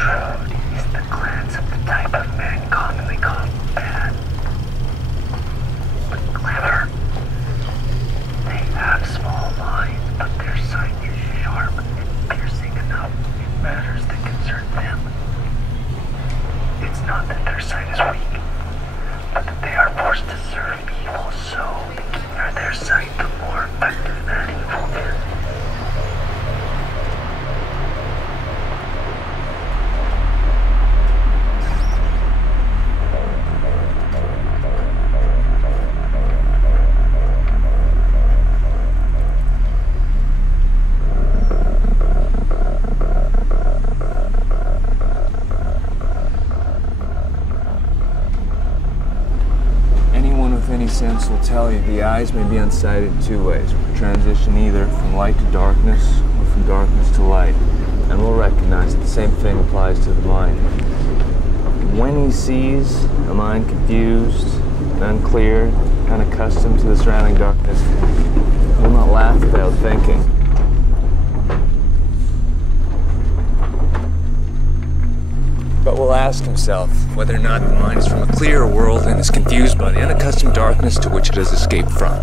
shrewd is the glance of the type of man commonly called bad, but clever. They have small minds, but their sight is sharp and piercing enough in matters that concern them. It's not that their sight is weak, but that they are forced to serve evil, so the keener their sight, the more effective that evil is. Sense will tell you the eyes may be unsighted in two ways. We transition either from light to darkness or from darkness to light. And we'll recognize that the same thing applies to the mind. When he sees a mind confused and unclear, unaccustomed to the surrounding darkness, he will not laugh without thinking. But will ask himself whether or not the mind is from a clearer world and is confused by the unaccustomed darkness to which it has escaped from.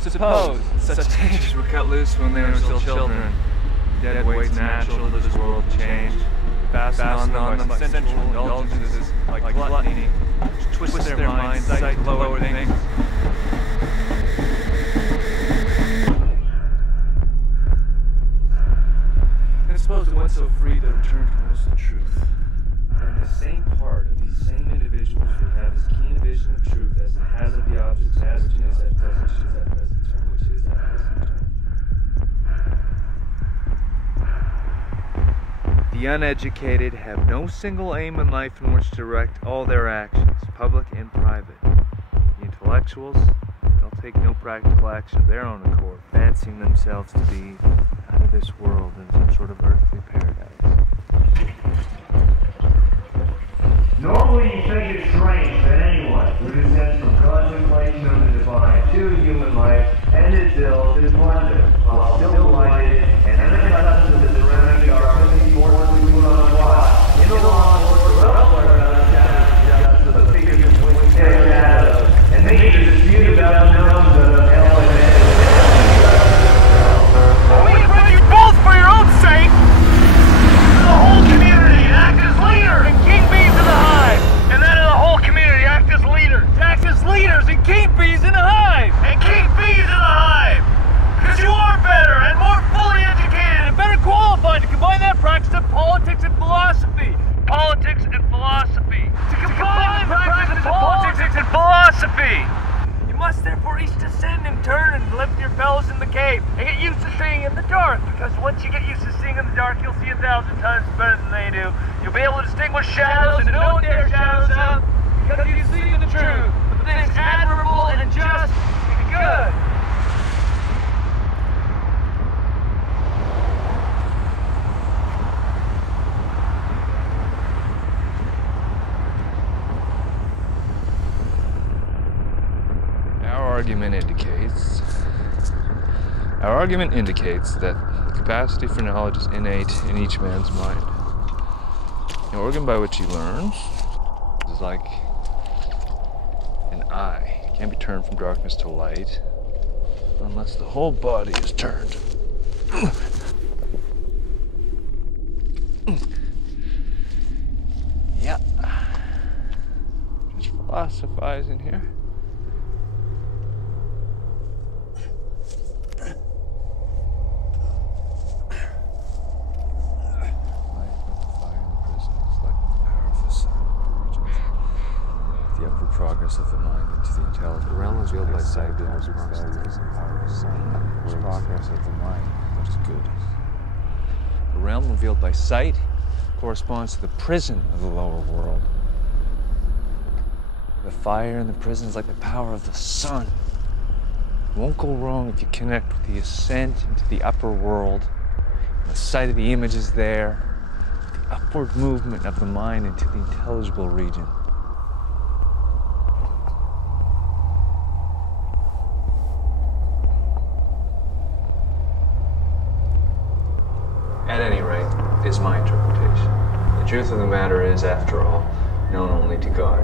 Suppose such changes were cut loose when they were still children. Dead weight's natural to this world change. Fastened on them by sensual indulgences like gluttony, which twist their minds, sight to lower things. And suppose it went so free they returned towards the truth. Then the same part of these same individuals would have as keen a vision of truth as it has of the objects as which is at present, which is at present term, which is at present term. The uneducated have no single aim in life in which to direct all their actions, public and private. The intellectuals, they'll take no practical action of their own accord, fancying themselves to be out of this world in some sort of earthly paradise. Normally you think it's strange that anyone who descends from contemplation of the divine to human life and its ills is blended, while still blinded and unaccustomed to the surrounding darkness and forcibly put on watch in the long course or elsewhere around the shadows of the figures which their shadows, and make a dispute about the realms of hell and heaven. We bring you both for your own sake! The whole community act as leaders and king bees in the hive! And then the whole community act as leaders! Act as leaders and king bees in the hive! And king bees in the hive! Because you are better and more fully educated and better qualified to combine that practice of politics and philosophy! Politics and philosophy! To combine the practice of politics and philosophy! You must therefore each descend in turn and lift your fellows in the cave and get used to seeing in the dark, because once you get used to seeing in the dark, you'll see 1,000 times better than they do. You'll be able to distinguish shadows and know what their shadows are, because you see the truth, the things admirable and just and good. Our argument indicates that the capacity for knowledge is innate in each man's mind. The organ by which he learns is like an eye. It can't be turned from darkness to light unless the whole body is turned. Yeah. Just philosophizing here. Progress of the mind into the intelligence. The realm is revealed by sight, the eyes are progress of the mind. That's good. The realm revealed by sight corresponds to the prison of the lower world. The fire in the prison is like the power of the sun. It won't go wrong if you connect with the ascent into the upper world. The sight of the images there, the upward movement of the mind into the intelligible region. At any rate, is my interpretation. The truth of the matter is, after all, known only to God.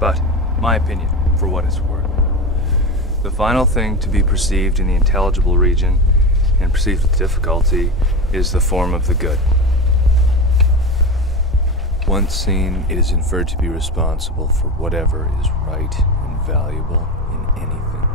But, my opinion, for what it's worth, the final thing to be perceived in the intelligible region, and perceived with difficulty, is the form of the good. Once seen, it is inferred to be responsible for whatever is right and valuable in anything.